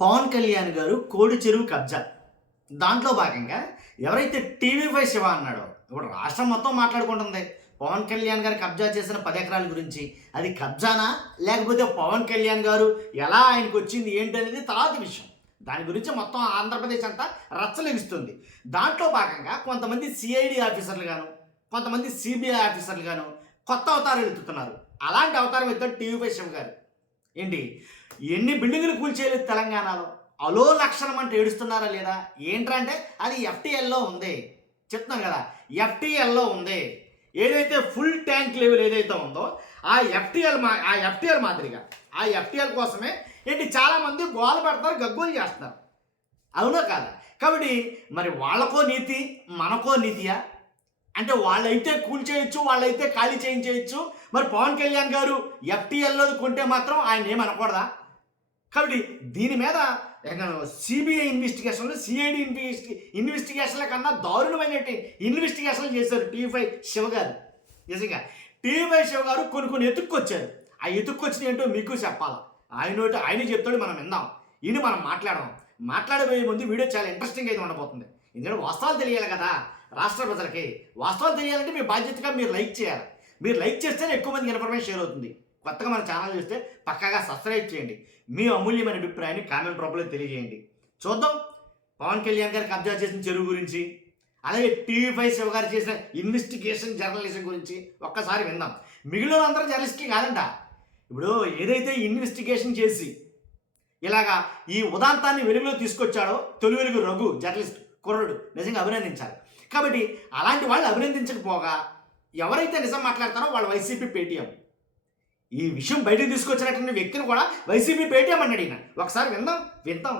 పవన్ కళ్యాణ్ గారు కోడి చెరువు కబ్జా. దాంట్లో భాగంగా ఎవరైతే టీవీ5 శివ అన్నాడో, ఇప్పుడు రాష్ట్రం మొత్తం మాట్లాడుకుంటుంది. పవన్ కళ్యాణ్ గారు కబ్జా చేసిన 10 ఎకరాల గురించి. అది కబ్జానా? లేకపోతే పవన్ కళ్యాణ్ గారు ఎలా ఆయనకు వచ్చింది ఏంటనేది తర్వాత విషయం. దాని గురించి మొత్తం ఆంధ్రప్రదేశ్ అంతా రచ్చలెగుస్తుంది. దాంట్లో భాగంగా కొంతమంది సిఐడి ఆఫీసర్లు గాను, కొంతమంది సిబిఐ ఆఫీసర్లు గాను కొత్త అవతారం ఎత్తుతున్నారు. అలాంటి అవతారం ఎత్తాడు టీవీ5 శివ గారు. ఏంటి, ఎన్ని బిల్డింగులు కూల్చేయలేదు తెలంగాణలో, అలో లక్షణం అంటే ఏడుస్తున్నారా లేదా? ఏంటంటే అది ఎఫ్టీఎల్లో ఉంది. చెప్తున్నాను కదా, ఎఫ్టీఎల్లో ఉంది. ఏదైతే ఫుల్ ట్యాంక్ లెవెల్ ఏదైతే ఉందో ఆ ఎఫ్టీఎల్ మాదిరిగా ఆ ఎఫ్టీఎల్ కోసమే ఏంటి చాలామంది గోల పెడతారు, గగ్గోలు చేస్తున్నారు. అవునా కాదా? కాబట్టి మరి వాళ్ళకో నీతి, మనకో నీతియా? అంటే వాళ్ళైతే కూల్చేయచ్చు, వాళ్ళైతే ఖాళీ చేయించేయచ్చు. మరి పవన్ కళ్యాణ్ గారు ఎఫ్టీఎల్లో కొంటే మాత్రం ఆయన ఏమనకూడదా? కాబట్టి దీని మీద సిబిఐ ఇన్వెస్టిగేషన్లు, సిఐడి ఇన్వెస్టిగేషన్ల కన్నా దారుణమైన ఇన్వెస్టిగేషన్లు చేశారు టీవీ5 శివ గారు. నిజంగా టీవీ5 శివ గారు కొన్ని ఎత్తుక్కొచ్చారు. ఆ ఎత్తుక్కొచ్చిన ఏంటో మీకు చెప్పాలా? ఆయన చెప్తాడు, మనం విందాం, ఇని మనం మాట్లాడదాం. మాట్లాడబోయే ముందు వీడియో చాలా ఇంట్రెస్టింగ్ అయితే ఉండబోతుంది. ఎందుకంటే వాస్తవాలు తెలియాలి కదా రాష్ట్ర ప్రజలకి. వాస్తవాలు తెలియాలంటే మీ బాధ్యతగా మీరు లైక్ చేయాలి. మీరు లైక్ చేస్తేనే ఎక్కువ మందికి ఇన్ఫర్మేషన్ షేర్ అవుతుంది. కొత్తగా మన ఛానల్ చూస్తే పక్కాగా సబ్స్క్రైబ్ చేయండి. మీ అమూల్యమైన అభిప్రాయాన్ని కామెంట్ రూపంలో తెలియజేయండి. చూద్దాం పవన్ కళ్యాణ్ గారు కబ్జా చేసిన చెరువు గురించి, అలాగే టీవీ5 శివ గారు చేసిన ఇన్వెస్టిగేషన్ జర్నలిజం గురించి ఒక్కసారి విందాం. మిగిలిన అందరూ జర్నలిస్టులు కాదంట. ఇప్పుడు ఏదైతే ఇన్వెస్టిగేషన్ చేసి ఇలాగా ఈ ఉదాంతాన్ని వెలుగులో తీసుకొచ్చాడో తొలి వెలుగు రఘు జర్నలిస్ట్ కుర్రుడు, నిజంగా అభినందించాలి. కాబట్టి అలాంటి వాళ్ళు అభినందించకపోగా ఎవరైతే నిజం మాట్లాడతారో వాళ్ళు వైసీపీ పేటీఎం. ఈ విషయం బయటకు తీసుకొచ్చినటువంటి వ్యక్తిని కూడా వైసీపీ పేటీఎం అన్నాడు ఈయన. ఒకసారి విందాం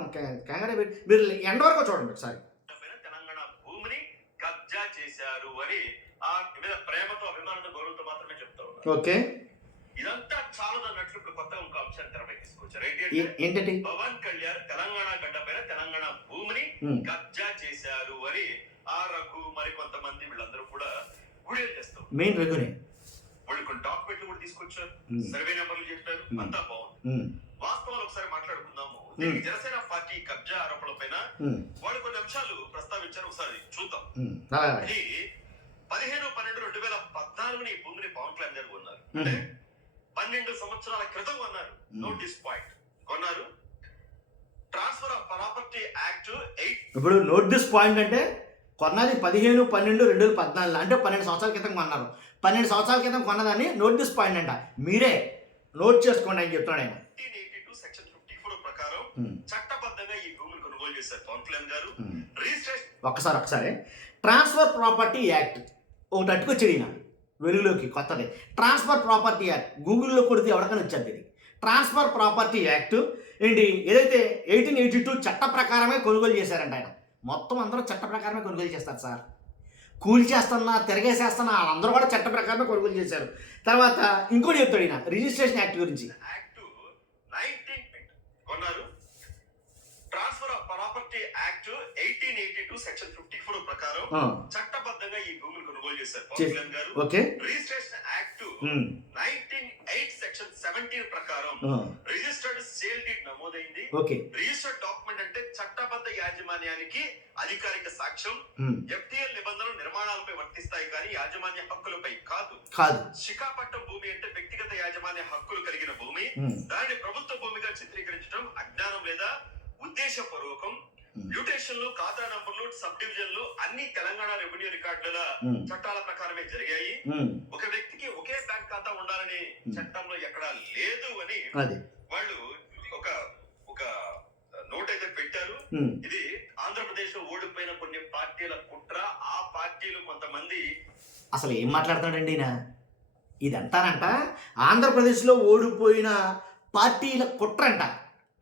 కంగారే. మీరు ఎండ వరకు చూడండి ఒకసారి. తెలంగాణ భూమిని కబ్జా చేశారు అని ఆ ప్రేమతో, అభిమానంతో, గౌరవంతో మాత్రమే చెప్తా ఉన్నారు. ఓకే, ఇదంతా చాలదు అన్నట్లు ఇప్పుడు కొత్తగా ఒక అంశాన్ని తెరపై తీసుకొచ్చారు. ఏంటంటే పవన్ కళ్యాణ్ తెలంగాణ గడ్డ పైన తెలంగాణ భూమిని కబ్జా చేశారు అని ఆ రఘు మరి కొంతమంది వీళ్ళందరూ కూడా గుడియలు చేస్తారు. మెయిన్ రఘునే వాళ్ళు కొన్ని డాక్యుమెంట్లు కూడా తీసుకొచ్చారు, సర్వే నెంబర్లు చెప్పారు, అంతా బాగుంది. వాస్తవాలు ఒకసారి మాట్లాడుకుందాము. జనసేన పార్టీ కబ్జా ఆరోపణల పైన వాళ్ళు కొన్ని అంశాలు ప్రస్తావించారు, ఒకసారి చూద్దాం. ఇది 15/12/2014 ఈ భూమిని పవన్ కళ్యాణ్ గారు కొన్నారు. అంటే 12 సంవత్సరాల క్రితం కొన్నారు. నోటీస్ పాయింట్ కొన్నారు. Transfer of property act 8. ఇప్పుడు నోటీస్ పాయింట్ అంటే కొన్నది 15/12/2014, అంటే 12 సంవత్సరాల క్రితం కొన్నారు. 12 సంవత్సరాల క్రితం కొన్నదాన్ని నోటీస్ పాయింట్ అంట. మీరే నోట్ చేసుకోండి అని చెప్తున్నాడు ఆయన. 1982 సెక్షన్ 54 ప్రకారం చట్టబద్ధంగా ఈ భూమిని కొనుగోలు చేశారు పవన్ కళ్యాణ్ గారు. రిజిస్ట్రేషన్ ఒకసారి ట్రాన్స్ఫర్ ప్రాపర్టీ యాక్ట్ ఒకటి అట్టుకొచ్చాడు ఈయన వెలుగులోకి కొత్తది. ట్రాన్స్ఫర్ ప్రాపర్టీ యాక్ట్ గూగుల్లో కొడితే ఎవరికైనా వచ్చేది. ఇది ట్రాన్స్ఫర్ ప్రాపర్టీ యాక్ట్ ఏంటి, ఏదైతే 1882 చట్ట ప్రకారమే కొనుగోలు చేశారంట ఆయన. మొత్తం అందరూ చట్ట ప్రకారమే కొనుగోలు చేస్తారు సార్. కూలి చేస్తున్నా, తిరగేసేస్తున్నా వాళ్ళందరూ కూడా చట్ట ప్రకారమే కొనుగోలు చేశారు. తర్వాత ఇంకోటి చెప్తాడు ఈయన రిజిస్ట్రేషన్ యాక్ట్ గురించి. యాక్ట్ 19 కొన్నారు. Transfer of property act 1882 section 54 ప్రకారం చట్టబద్ధంగా ఈ భూమిని కొనుగోలు చేశారు పవన్ కళ్యాణ్ గారు. ఓకే, రిజిస్ట్రేషన్ యాక్ట్ 1908 సెక్షన్ 17 ప్రకారం రిజిస్టర్డ్ సేల్ డీడ్ నమోదైంది. ఓకే, రిజిస్టర్డ్ డాక్యుమెంట్ అంటే చట్టబద్ధ యాజమాన్యానికి అధికారిక సాక్ష్యం. ఎఫ్టీఎల్ నిబంధనలు నిర్మాణాలపై వర్తిస్తాయి కానీ యాజమాన్య హక్కులపై కాదు. శిఖాపట్నం భూమి అంటే వ్యక్తిగత యాజమాన్య హక్కులు కలిగిన భూమి. దానిని ప్రభుత్వ భూమిగా చిత్రీకరించడం అజ్ఞానం లేదా ఉద్దేశపూర్వకం. మ్యూటేషన్లు, ఖాతా నంబర్లు, సబ్ డివిజన్లు అన్ని తెలంగాణ రెవెన్యూ రికార్డుల చట్టాల ప్రకారమే జరిగాయి. ఒక వ్యక్తికి ఒకే బ్యాంక్ ఖాతా ఉండాలని చట్టంలో ఎక్కడా లేదు అని వాళ్ళు ఒక నోట్ అయితే పెట్టారు. ఇది ఆంధ్రప్రదేశ్ లో ఓడిపోయిన కొన్ని పార్టీల కుట్ర. ఆ పార్టీలు కొంతమంది అసలు ఏం మాట్లాడతాడండి ఈయన? ఇదంతానంట ఆంధ్రప్రదేశ్లో ఓడిపోయిన పార్టీల కుట్ర అంట.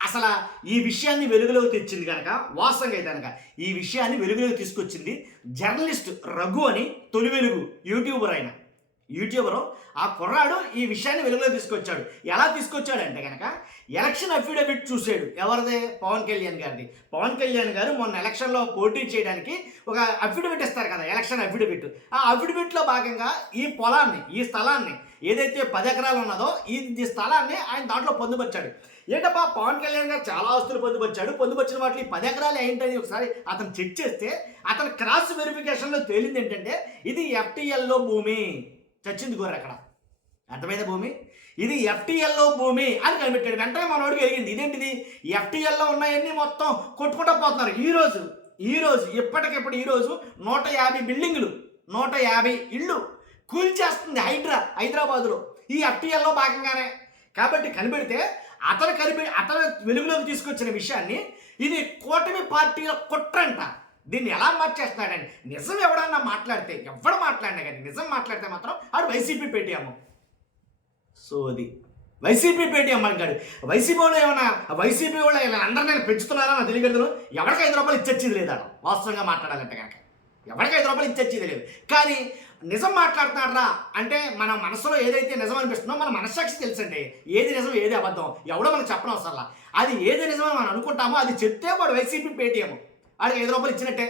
అసలు ఈ విషయాన్ని వెలుగులోకి తెచ్చింది కనుక, వాస్తవంగా అయితే కనుక ఈ విషయాన్ని వెలుగులోకి తీసుకొచ్చింది జర్నలిస్ట్ రఘు అని, తొలి వెలుగు యూట్యూబరు. ఆ కుర్రాడు ఈ విషయాన్ని వెలుగులో తీసుకొచ్చాడు. ఎలా తీసుకొచ్చాడంటే కనుక ఎలక్షన్ అఫిడవిట్ చూసాడు. ఎవరిదే? పవన్ కళ్యాణ్ గారిది. పవన్ కళ్యాణ్ గారు మొన్న ఎలక్షన్లో పోటీ చేయడానికి ఒక అఫిడవిట్ ఇస్తారు కదా, ఎలక్షన్ అఫిడవిట్. ఆ అఫిడవిట్లో భాగంగా ఈ స్థలాన్ని ఏదైతే 10 ఎకరాలు ఉన్నదో ఈ స్థలాన్ని ఆయన దాంట్లో పొందుపరిచాడు. ఏంటప్పా పవన్ కళ్యాణ్ గారు చాలా ఆస్తులు పొందుపరిచిన వాటిని 10 ఎకరాలు ఏంటని ఒకసారి అతను చెక్ చేస్తే అతను క్రాస్ వెరిఫికేషన్లో తేలింది ఏంటంటే ఇది ఎఫ్టీఎల్లో భూమి. చచ్చింది గోరు అక్కడ, అర్థమైంది భూమి, ఇది ఎఫ్టీఎల్లో భూమి అని కనిపెట్టాడు. వెంటనే మనోడికి వెలిగింది, ఇదేంటిది ఎఫ్టీఎల్లో ఉన్నాయన్నీ మొత్తం కొట్టుకుంటూ పోతున్నారు. ఈరోజు ఇప్పటికిప్పుడు ఈరోజు 150 బిల్డింగులు 150 ఇళ్ళు కూల్చేస్తుంది హైదరాబాదులో ఈ ఎఫ్టీఎల్లో భాగంగానే. కాబట్టి కనిపెడితే అతను వెలుగులోకి తీసుకొచ్చిన విషయాన్ని ఇది కూటమి పార్టీల కుట్రంట. దీన్ని ఎలా మార్చేస్తున్నాడండి? నిజం ఎవడన్నా మాట్లాడితే ఎవడు మాట్లాడినా కానీ నిజం మాట్లాడితే మాత్రం ఆడు వైసీపీ పేటీఎం. సో అది వైసీపీ పేటీఎం అంటాడు. వైసీపీ వాళ్ళు ఏమైనా అందరినీ పెంచుతున్నారా నాకు తెలియదు. ఎవరికి 5 రూపాయలు ఇచ్చేది లేదా వాస్తవంగా మాట్లాడాలంటే కనుక ఎవరికి 5 రూపాయలు ఇచ్చేది లేదు. కానీ నిజం మాట్లాడుతున్నారా అంటే మన మనసులో ఏదైతే నిజం అనిపిస్తుందో మన మనస్సాక్షి తెలుసండి, ఏది నిజం ఏది అబద్ధం ఎవడో మనకు చెప్పడం అవసరంలా. అది ఏది నిజమని మనం అనుకుంటామో అది చెప్తే వాడు వైసీపీ పేటీఎం, వాడికి 5 రూపాయలు ఇచ్చినట్టే.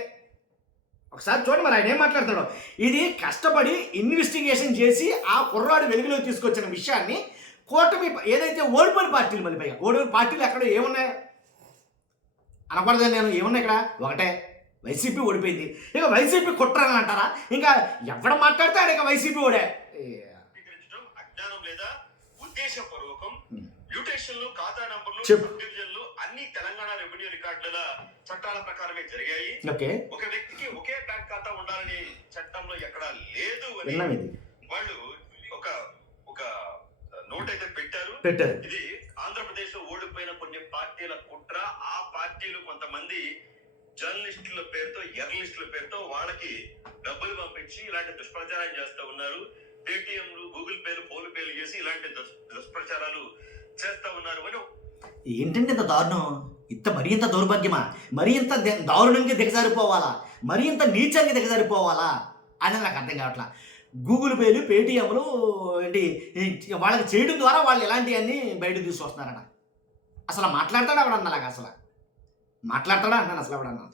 ఒకసారి చూడండి మరి ఆయన ఏం మాట్లాడతాడు. ఇది కష్టపడి ఇన్వెస్టిగేషన్ చేసి ఆ కుర్రాడు వెలుగులోకి తీసుకొచ్చిన విషయాన్ని కూటమి ఏదైతే ఓడిపోయిన పార్టీలు, మళ్ళీ పైగా ఓడిపోయిన పార్టీలు ఎక్కడ ఏమున్నాయి అనకూడదు, నేను ఏమున్నాయి ఇక్కడ ఒకటే వైసీపీ ఓడిపోయింది. ఇక వైసీపీ కుట్రని అంటారా? ఇంకా ఎవడ మాట్లాడితే ఆడ ఇక వైసీపీ ఓడే. అజ్ఞానం లేదా ఉద్దేశపూర్వకం మ్యూటేషన్లు, ఖాతా నంబర్లు, సబ్డివిజన్లు అన్ని తెలంగాణ రెవెన్యూ రికార్డుల చట్టాల ప్రకారమే జరిగాయి. ఒక వ్యక్తికి ఒకే బ్యాంక్ ఖాతా ఉండాలని చట్టంలో ఎక్కడా లేదు అని వాళ్ళు ఒక నోట్ అయితే పెట్టారు. ఇది ఆంధ్రప్రదేశ్ లో ఓడిపోయిన కొన్ని పార్టీల కుట్ర. ఆ పార్టీలు కొంతమంది జర్నలిస్టుల పేరుతో, జర్నలిస్టుల పేరుతో వాళ్ళకి డబ్బులు పంపించి ఇలాంటి దుష్ప్రచారం చేస్తూ ఉన్నారు. పేటిఎంలు, గూగుల్ పేలు, ఫోన్ పేలు చేసి ఇలాంటి దుష్ప్రచారాలు చేస్తూ ఉన్నారు అని. ఏంటంటే ఇంత దారుణం, మరీ ఇంత దౌర్భాగ్యమా, మరీ ఇంత దారుణంగా దిగజారిపోవాలా, మరీ ఇంత నీచంగా దిగజారిపోవాలా అనేది నాకు అర్థం కావట్లా. గూగుల్ పేలు, పేటిఎంలు ఏంటి వాళ్ళకి చేయడం ద్వారా వాళ్ళు ఇలాంటివన్నీ బయటకు తీసుకొస్తున్నారట. అసలు మాట్లాడతాడా ఎవడన్నా అలాగా? అసలు మాట్లాడతాడా అంటాను అసలు ఎవడన్నా?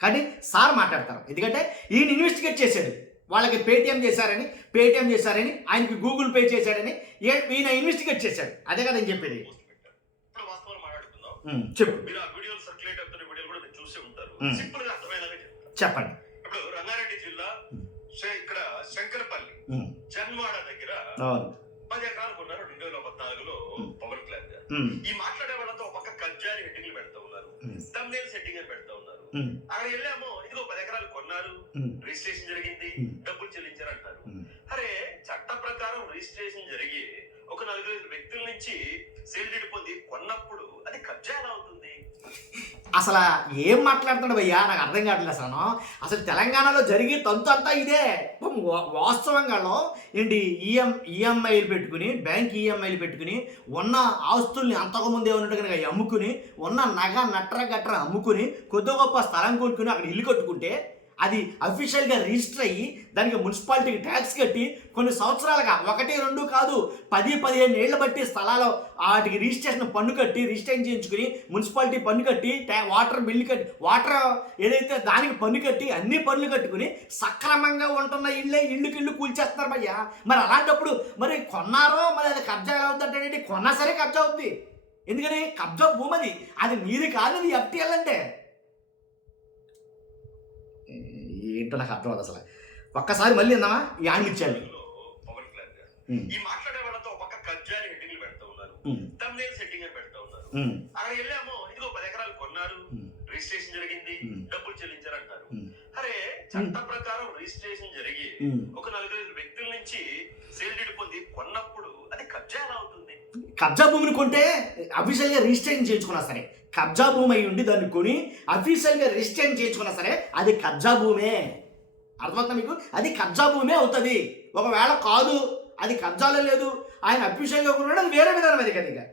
కానీ సార్ మాట్లాడతారు, ఎందుకంటే ఈయన ఇన్వెస్టిగేట్ చేశాడు. వాళ్ళకి పేటిఎం చేశారని ఆయనకి గూగుల్ పే చేశాడని ఈయన ఇన్వెస్టిగేట్ చేశాడు. అదే కదా నేను చెప్పేది. చెప్పు. మీరు ఆ వీడియోలు సర్క్యులేట్ అవుతున్న వీడియోలు కూడా మీరు చూసి ఉంటారు. సింపుల్ గా అర్థమయ్యేలాగా చెప్పండి. ఇప్పుడు రంగారెడ్డి జిల్లా ఇక్కడ శంకరపల్లి జన్వాడ దగ్గర 10 ఎకరాలు కొన్నారు 2014లో పవన్ కళ్యాణ్ గారు. ఈ మాట్లాడే వాళ్ళతో ఒక పక్క కబ్జాని హెడ్డింగ్లు పెడతా ఉన్నారు, థంబ్నెయిల్ సెట్టింగ్ అని పెడతా ఉన్నారు. అక్కడ వెళ్ళామో ఇదిగో 10 ఎకరాలు కొన్నారు, రిజిస్ట్రేషన్ జరిగింది, డబ్బులు చెల్లించారు అంటారు. అరే చట్ట ప్రకారం రిజిస్ట్రేషన్ జరిగి ఒక 4-5 వ్యక్తుల నుంచి సేల్ డీడ్ పొంది కొన్నప్పుడు అది కబ్జా ఎలా అవుతుంది? అసలు ఏం మాట్లాడుతున్నాడు భయ్యా, నాకు అర్థం కావట్లేదు. అసలు తెలంగాణలో జరిగే తంతు అంతా ఇదే. వాస్తవంగాలో ఏంటి ఈఎంఐలు పెట్టుకుని, బ్యాంక్ ఈఎంఐలు పెట్టుకుని ఉన్న ఆస్తుల్ని అంతకుముందు ఏమన్నట్టు కనుక అమ్ముకుని, ఉన్న నగ నట్ర అమ్ముకుని, కొద్ది గొప్ప స్థలం కొనుక్కుని అక్కడ ఇల్లు కట్టుకుంటే అది అఫీషియల్గా రిజిస్టర్ అయ్యి దానికి మున్సిపాలిటీకి ట్యాక్స్ కట్టి కొన్ని సంవత్సరాలుగా 1-2 కాదు 10-15 ఏళ్ల బట్టి స్థలాలు వాటికి రిజిస్ట్రేషన్ పన్ను కట్టి రిజిస్ట్రేషన్ చేయించుకుని మున్సిపాలిటీ పన్ను కట్టి వాటర్ బిల్లు కట్టి వాటర్ ఏదైతే దానికి పన్ను కట్టి అన్ని పన్నులు కట్టుకుని సక్రమంగా ఉంటున్న ఇల్లు కూల్చేస్తున్నారు భయ్యా. మరి అలాంటప్పుడు మరి కొన్నారో మరి అది కబ్జా ఎలా అవుతుందంటే కొన్నా సరే కబ్జా అవుద్ది. ఎందుకని కబ్జా భూమి అది మీది కాదు, అది ఎఫ్టీఎల్ అంటే ఏంటో నాకు అర్థం అవుతుంది. అసలు ఒక్కసారి మళ్ళీ ఇందామా ఈ యాంగిల్ ఇచ్చాడు. ఈ మాట్లాడే వాళ్ళతో పక్క కబ్జాని హెడ్డింగ్లు పెడతా ఉన్నారు, థంబ్నెయిల్ సెట్టింగ్ అని పెడతా ఉన్నారు. అక్కడ వెళ్ళామో ఇదిగో 10 ఎకరాలు కొన్నారు, రిజిస్ట్రేషన్ జరిగింది, డబ్బులు చెల్లించారు అంటారు. అరే చట్ట ప్రకారం రిజిస్ట్రేషన్ జరిగి ఒక 4-5 వ్యక్తుల నుంచి సేల్ డీడ్ పొంది కొన్నప్పుడు అది కబ్జా ఎలా అవుతుంది? కబ్జా భూమిని కొంటే అఫీషియల్గా రిజిస్ట్రేషన్ చేయించుకున్నా సరే కబ్జా భూమి అయి ఉండి దాన్ని కొని అఫీషియల్గా రిజిస్ట్రేషన్ చేయించుకున్నా సరే అది కబ్జా భూమే. అర్థమవుతుందా మీకు? అది కబ్జా భూమే అవుతుంది. ఒకవేళ కాదు అది కబ్జాలో లేదు, ఆయన అఫీషియల్గా కొన్నాడు, అది వేరే విధానం. అది కదా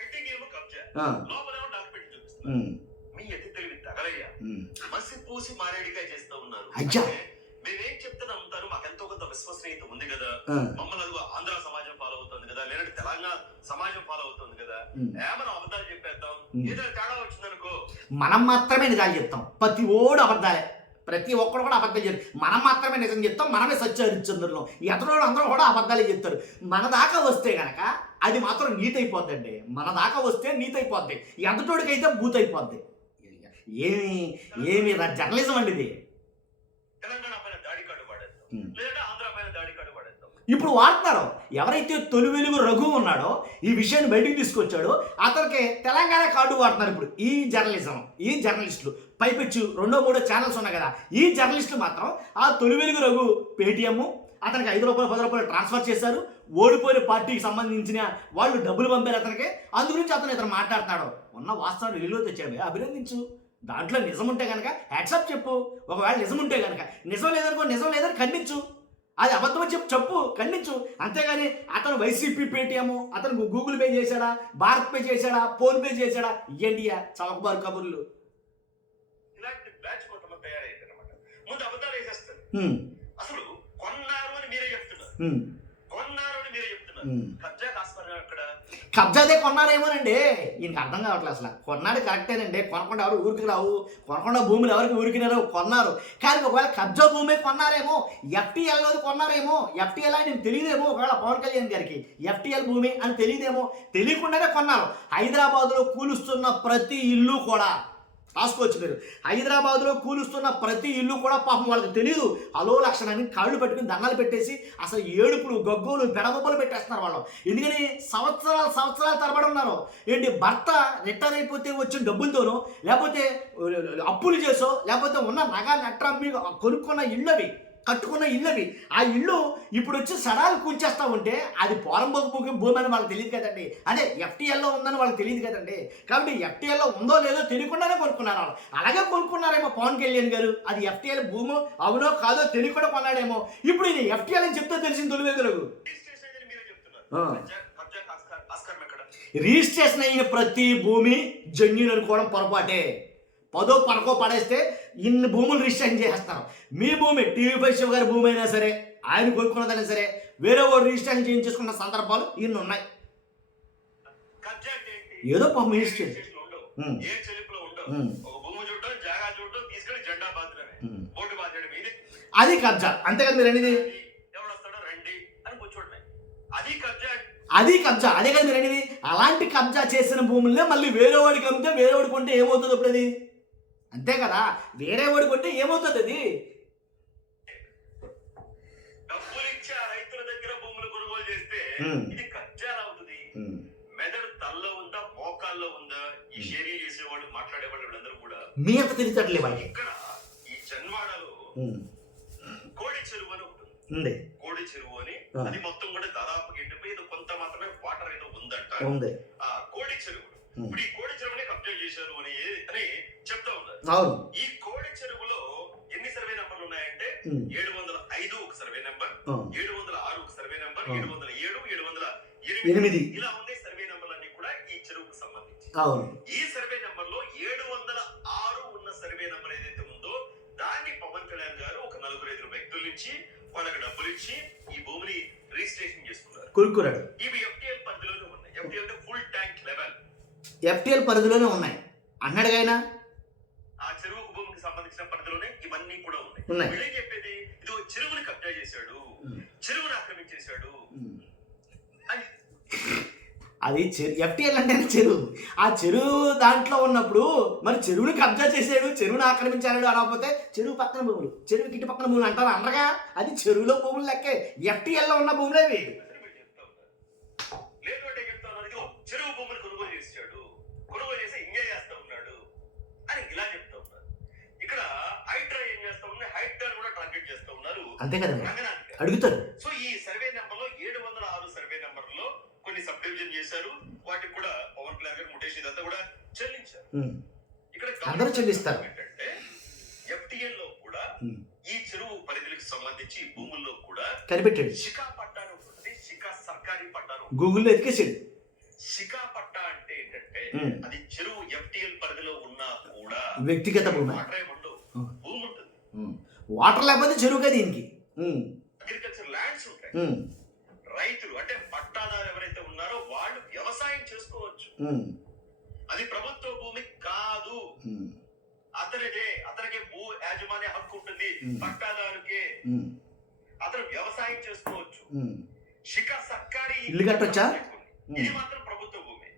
హెడ్డింగ్ ఏమో కబ్జా, లోపల డాక్యుమెంట్ చూపిస్తారు. మీ ఎత్తి తెలివి తగలయ్యా, మసి పూసి మారేడికాయ చేస్తూ ఉన్నారు. మేమేం చెప్తే నమ్ముతారు, మాకెంతో కొంత విశ్వసనీయత ఉంది కదా, మమ్మల్ని ఆంధ్ర సమాజం ఫాలో అవుతుంది కదా, లేదంటే తెలంగాణ సమాజం ఫాలో అవుతుంది కదా, ఏమైనా అబద్ధాలు చెప్పేద్దాం, ఏదైనా తేడా వచ్చిందనుకో మనం మాత్రమే నిజాలు చెప్తాం. ప్రతి ఒక్కడు కూడా అబద్ధాలు చెప్తారు. మనం మాత్రమే నిజం చెప్తాం, మనమే సత్య హరిశ్చంద్రులం. ఎదురు అందరూ కూడా అబద్ధాలే చెప్తారు. మన దాకా వస్తే గనక అది మాత్రం నీతి అయిపోద్దండి. మన దాకా వస్తే నీతి అయిపోద్ది, ఎంతటోడికైతే బూత్ అయిపోద్ది. ఏమి ఏమి జర్నలిజం అండి ఇది. తెలంగాణ పైన దాడికి అడ్డుపడేద్దాం, లేదంటే ఆంధ్ర పైన దాడికి అడ్డుపడేద్దాం. ఇప్పుడు వాడుతున్నారు. ఎవరైతే తొలి వెలుగు రఘు ఉన్నాడో, ఈ విషయాన్ని బయటికి తీసుకొచ్చాడో, అతనికి తెలంగాణ కార్డు వాడుతున్నారు ఇప్పుడు ఈ జర్నలిజం, ఈ జర్నలిస్టులు. పైపెచ్చు 2-3 ఛానల్స్ ఉన్నాయి కదా, ఈ జర్నలిస్టులు మాత్రం ఆ తొలి వెలుగు రఘు పేటిఎం అతనికి 5 రూపాయలు 10 రూపాయలు ట్రాన్స్ఫర్ చేశారు. ఓడిపోయిన పార్టీకి సంబంధించిన వాళ్ళు డబ్బులు పంపారు అతనికి. అందు గురించి ఇతను మాట్లాడుతున్నాడు. ఉన్న వాస్తవాలు వెలుగులో తెచ్చాడు, అభినందించు. దాంట్లో నిజం ఉంటే కనుక హ్యాట్సప్ చెప్పు. ఒకవేళ నిజం ఉంటే కనుక, నిజం లేదనుకో, నిజం లేదని ఖండించు. అది అబద్ధం చెప్పు, ఖండించు. అంతేగాని అతను వైసీపీ పేటిఎం, అతను గూగుల్ పే చేశాడా, భారత్ పే చేశాడా, ఫోన్ పే చేశాడా, ఇయ్యండియా చౌకబారు కబుర్లు. ఇలాంటి బ్యాచ్ కొంతమంది తయారైంది అనమాట. ముందు అబద్ధాలు వేసేస్తారు. అసలు కొన్నారు అని మీరే చెప్తున్నారు, కొన్నారు అని మీరే చెప్తున్నారు. కబ్జా కాస్తారు అక్కడ, కబ్జాదే కొన్నారేమోనండి. ఈయనకి అర్థం కావట్లేదు అసలు. కొన్నాడు కరెక్టేనండి, కొనకుండా ఎవరు ఊరికి రావు, కొనకుండా భూములు ఎవరికి ఊరికి రావు, కొన్నారు. కానీ ఒకవేళ కబ్జా భూమి కొన్నారేమో, ఎఫ్టీఎల్లోది కొన్నారేమో, ఎఫ్టీఎల్ అని తెలియదేమో. ఒకవేళ పవన్ కళ్యాణ్ గారికి ఎఫ్టీఎల్ భూమి అని తెలియదేమో, తెలియకుండానే కొన్నారు. హైదరాబాద్లో కూలుస్తున్న ప్రతి ఇల్లు కూడా రాసుకోవచ్చు మీరు. హైదరాబాద్లో కూలుస్తున్న ప్రతి ఇల్లు కూడా పాపం వాళ్ళకి తెలియదు. హలో లక్షణాన్ని కాళ్ళు పెట్టుకుని దండాలు పెట్టేసి అసలు ఏడుపులు, గగ్గోలు, పెడబొబ్బలు పెట్టేస్తున్నారు వాళ్ళు. ఎందుకని సంవత్సరాలు తరబడి ఉన్నారు. ఏంటి, భర్త రిటైర్ అయిపోతే వచ్చిన డబ్బులతోనో, లేకపోతే అప్పులు చేసో, లేకపోతే ఉన్న నగా నట్రమ్మి కొనుక్కున్న ఇళ్ళవి, కట్టుకున్న ఇళ్ళవి, ఆ ఇల్లు ఇప్పుడు వచ్చి సడాలు కూల్చేస్తా ఉంటే అది పోరంబోకు భూమి అని వాళ్ళకి తెలియదు కదండి. అదే ఎఫ్టీఎల్లో ఉందని వాళ్ళకి తెలియదు కదండి. కాబట్టి ఎఫ్టీఎల్లో ఉందో లేదో తెలియకుండానే కొనుక్కున్నారు వాళ్ళు. అలాగే కొనుక్కున్నారేమో పవన్ కళ్యాణ్ గారు. అది ఎఫ్టీఎల్ భూమో అవునో కాదో తెలియకుండా కొన్నాడేమో. ఇప్పుడు ఇది ఎఫ్టీఎల్ అని చెప్తే తెలిసింది తొలివేగులకు. రిజిస్ట్రేషన్ అయిన ప్రతి భూమి జెన్యూన్ అనుకోవడం పొరపాటే. 10 12 పడేస్తే ఇన్ని భూములు రిజిస్ట్రేషన్ చేసేస్తారు. మీ భూమి టీవీ5 శివ గారి భూమి అయినా సరే, ఆయన కొనుక్కున్నదైనా సరే, వేరే వాడు రిజిస్ట్రేషన్ చేయించుకున్న సందర్భాలు ఇన్ని ఉన్నాయి. ఏదో అది కబ్జా, అంతేకాదు మీరు అనేది అది కబ్జా, అదే కదా మీరు అనేది. అలాంటి కబ్జా చేసిన భూములనే మళ్ళీ వేరే వాడికి అమ్మితే వేరే వాడికి కొంటే ఏమవుతుంది అప్పుడు అది? అంతే కదా, వేరే వాడికి కొంటే ఏమవుతుంది అది? డబ్బులు ఇచ్చి ఆ రైతుల దగ్గర భూములు కొనుగోలు చేస్తే ఇది కబ్జా అవుతుంది. మెదడు తల్లో ఉందా, మోకాల్లో ఉందా? ఈ షేరీ చేసేవాళ్ళు, మాట్లాడేవాళ్ళు వీళ్ళందరూ కూడా మీ అంత తెలియట్లే. ఇక్కడ ఈ జన్వాడలో కోడి చెరువు అని ఉంటుంది. కోడి చెరువు అని, అది మొత్తం కూడా దాదాపు ఎండిపోయి కొంత మాత్రమే వాటర్ ఏదో ఉందంట. ఆ కోడి చెరువు, ఇప్పుడు ఈ కోడి చెరువుని కబ్జా చేశారు అని చెప్తా ఉన్నారు. ఈ కోడి చెరువులో ఎన్ని సర్వే నంబర్లు ఉన్నాయంటే 705 ఒక సర్వే నంబర్, 706 ఒక సర్వే నంబర్, 707, 708 ఇలా ఉన్నాయి సర్వే నంబర్లు అన్ని కూడా ఈ చెరువుకు సంబంధించి. ఈ సర్వే నంబర్ లో 706 ఉన్న సర్వే నంబర్ ఏదైతే ఉందో దాన్ని పవన్ కళ్యాణ్ గారు ఒక 4-5 వ్యక్తుల నుంచి వాళ్ళకి డబ్బులు ఇచ్చి ఈ భూమిని రిజిస్ట్రేషన్ చేసుకున్నారు, కొనుక్కున్నాడు. ఇవి ఎఫ్టీఎల్ పరిధిలోనే ఉన్నాయి. ఎఫ్టీఎల్ అంటే ఫుల్ ట్యాంక్ లెవెల్, ఎఫ్టీఎల్ పరిధిలోనే ఉన్నాయి అన్నాడు ఆయన. ఆ చెరువు భూమికి సంబంధించిన పరిధిలోనే ఇవన్నీ కూడా ఉన్నాయి. వీళ్ళేం చెప్పేది, ఇది చెరువుని కబ్జా చేశాడు, చెరువుని ఆక్రమించేశాడు అని. అది ఎఫ్టీఎల్ అంటే చెరువు. ఆ చెరువు దాంట్లో ఉన్నప్పుడు మరి చెరువుని కబ్జా చేసాడు, చెరువుని ఆక్రమించాడు అనకపోతే చెరువు పక్కన భూములు, చెరువు కిటి పక్కన భూములు అంటారు అనగా అది చెరువులో భూములు లెక్కే. ఎఫ్టీఎల్లో ఉన్న భూములు అవి. లేదు అంటే చెప్తా ఉన్నారు, చెరువు భూములు కొనుగోలు చేశాడు, కొనుగోలు చేసి ఎంజాయ్ చేస్తా ఉన్నాడు అని ఇలా చెప్తా ఉన్నారు. ఇక్కడ హైడ్రా ఏం చేస్తా ఉన్నారు, హైడ్రా కూడా టార్గెట్ చేస్తా ఉన్నారు. అంతే కదా అడుగుతారు. సో ఈ సర్వే నెంబర్ లో 706 సర్వే నెంబర్ లో కొన్ని సబ్ డివిజన్ చేశారు. వాటికి కూడా పవన్ కళ్యాణ్ గారు ముటేష్ ఇదంతా కూడా చెల్లించారు. ఇక్కడ అందరూ చెల్లిస్తారు. ఏంటంటే ఎఫ్టీఎల్ లో కూడా ఈ చెరువు పరిధికి సంబంధించి భూముల్లో కూడా కనిపెట్టాడు. శిఖా పట్టాను ఉంటుంది, శిఖా సర్కారీ పట్టాను గూగుల్లో ఎతికేసాడు. శిఖా పట్టా అంటే ఏంటంటే అది చెరువు ఎఫ్టీఎల్ పరిధిలో ఉన్నా కూడా వ్యక్తిగత భూమి, వాటర్ ఏముండవు, భూమి ఉంటుంది. వాటర్ లేకపోతే చెరువు కదా దీనికి. అగ్రికల్చర్ ల్యాండ్స్ ఉంటాయి. రైతులు అంటే పట్టాదారు ఎవరైతే ఉన్నారో వాళ్ళు వ్యవసాయం చేసుకోవచ్చు. అది ప్రభుత్వ భూమి కాదు, అతనికి భూ యాజమాన్య హక్కు ఉంటుంది, పట్టాదారుకే. అతను వ్యవసాయం చేసుకోవచ్చు. శిఖా సర్కారీ ఇల్లు కట్టొచ్చా? ఇది మాత్రం ప్రభుత్వ భూమి.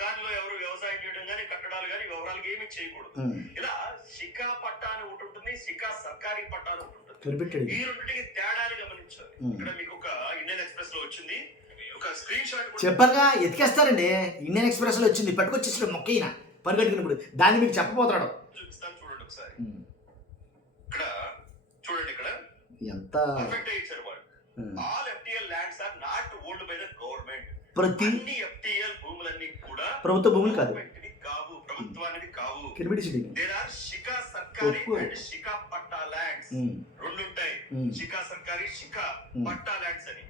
దానిలో ఎవరు వ్యవసాయం చేయడం కానీ కట్టడాలు కానీ వివరాలు ఏమి చేయకూడదు. ఇలా శిఖా పట్టా అని ఒకటి ఉంటుంది, శిఖా సర్కారీ పట్టా అని ఒకటి ఉంటుంది. ఈ రెండింటికి తేడాలు గమనించాలి. ఇక్కడ మీకు ఒక ఇండియన్ ఎక్స్ప్రెస్ లో వచ్చింది ఒక స్క్రీన్ షాట్ చెప్పగా ఎతికేస్తారండి. ఇండియన్ ఎక్స్ప్రెస్ లో వచ్చింది పట్టుకొచ్చేసి మొక్కయిన పరిగెట్టుకున్నప్పుడు దాన్ని మీకు చెప్పబోతాడు. చూపిస్తాను చూడండి ఒకసారి. ఇక్కడ చూడండి, ఇక్కడ ఎంత పర్ఫెక్ట్ ఇచ్చారు వాళ్ళు. All FTL lands are not owned by the government. ప్రతి అన్ని FTL భూములన్నీ కూడా ప్రభుత్వ భూములు కాదు, కావు, ప్రభుత్వానికి కావు. దేర్ ఆర్ శిఖా సర్కారీ అండ్ శిఖా పట్టా ల్యాండ్స్ రెండు ఉంటాయి. శిఖా సర్కారీ, శిఖా పట్టా ల్యాండ్స్ అని.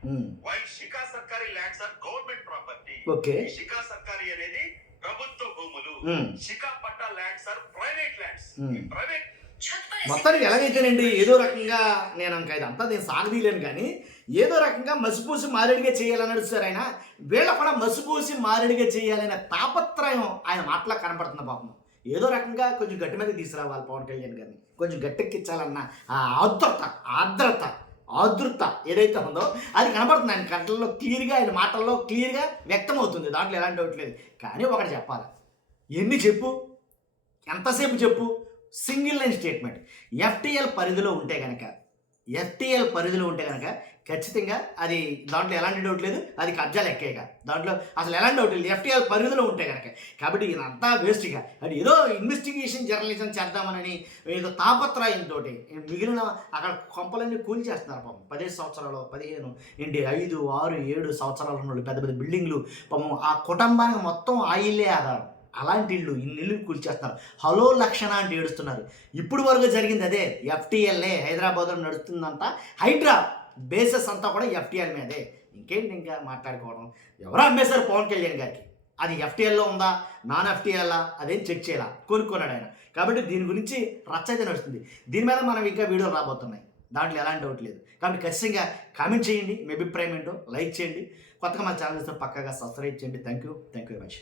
While shikha sarkari lands are government property. శిఖా సర్కారీ అనేది ప్రభుత్వ భూములు, shikha patta lands are private lands. Private మొత్తానికి ఎలాగైతేనండి ఏదో రకంగా నేను ఇదంతా నేను సాగదీయలేను కానీ ఏదో రకంగా మసిపూసి మారేడుగా చేయాలని నడుస్తారు ఆయన. వీళ్ళ కూడా మసిపూసి మారేడుగా చేయాలనే తాపత్రయం ఆయన మాటలా కనపడుతుంది పాపం. ఏదో రకంగా కొంచెం గట్టి మీద తీసుకురావాలి పవన్ కళ్యాణ్ గారిని, కొంచెం గట్టెక్కించాలన్న ఆ ఆదృత ఏదైతే ఉందో అది కనపడుతుంది ఆయన కంటల్లో క్లియర్గా, ఆయన మాటల్లో క్లియర్గా వ్యక్తమవుతుంది. దాంట్లో ఎలాంటి డౌట్ లేదు. కానీ ఒకటి చెప్పాలి, ఎన్ని చెప్పు, ఎంతసేపు చెప్పు, సింగిల్ లైన్ స్టేట్మెంట్. FTL పరిధిలో ఉంటే కనుక ఖచ్చితంగా అది దాంట్లో ఎలాంటి డౌట్ లేదు, అది కబ్జా లెక్కేగా, దాంట్లో అసలు ఎలాంటి డౌట్ లేదు. FTL పరిధిలో ఉంటే కనుక. కాబట్టి ఇదంతా వేస్ట్గా అది ఏదో ఇన్వెస్టిగేషన్ జర్నలిజం చేద్దామని ఏదో తాపత్రయంతో మిగిలిన అక్కడ కొంపలన్నీ కూల్చేస్తున్నారు పాపం. 10 సంవత్సరాలు 15 ఏంటి 5, 6, 7 సంవత్సరాల ఉన్న పెద్ద పెద్ద బిల్డింగ్లు పాపం. ఆ కుటుంబానికి మొత్తం ఆయిల్లే ఆధారం. అలాంటి ఇల్లు ఇల్లు కూల్చేస్తున్నారు. హలో లక్షణ అంటే ఏడుస్తున్నారు. ఇప్పుడు వరకు జరిగింది అదే. FTLఏ హైదరాబాద్లో నడుస్తుందంతా. హైడ్రా బేసెస్ అంతా కూడా FTL మీదే. ఇంకేంటి ఇంకా మాట్లాడుకోవడం. ఎవరో అమ్మేశారు పవన్ కళ్యాణ్ గారికి. అది FTLలో ఉందా నాన్ FTLా అదేం చెక్ చేయాలా, కొనుక్కున్నాడు ఆయన. కాబట్టి దీని గురించి రచ్చ అయితే నడుస్తుంది. దీని మీద మనం ఇంకా వీడియోలు రాబోతున్నాయి, దాంట్లో ఎలాంటి డౌట్ లేదు. కాబట్టి ఖచ్చితంగా కామెంట్ చేయండి, మీ అభిప్రాయం ఏంటో లైక్ చేయండి. కొత్తగా మన ఛానల్ పక్కాగా సబ్స్క్రైబ్ చేయండి. Thank you very much.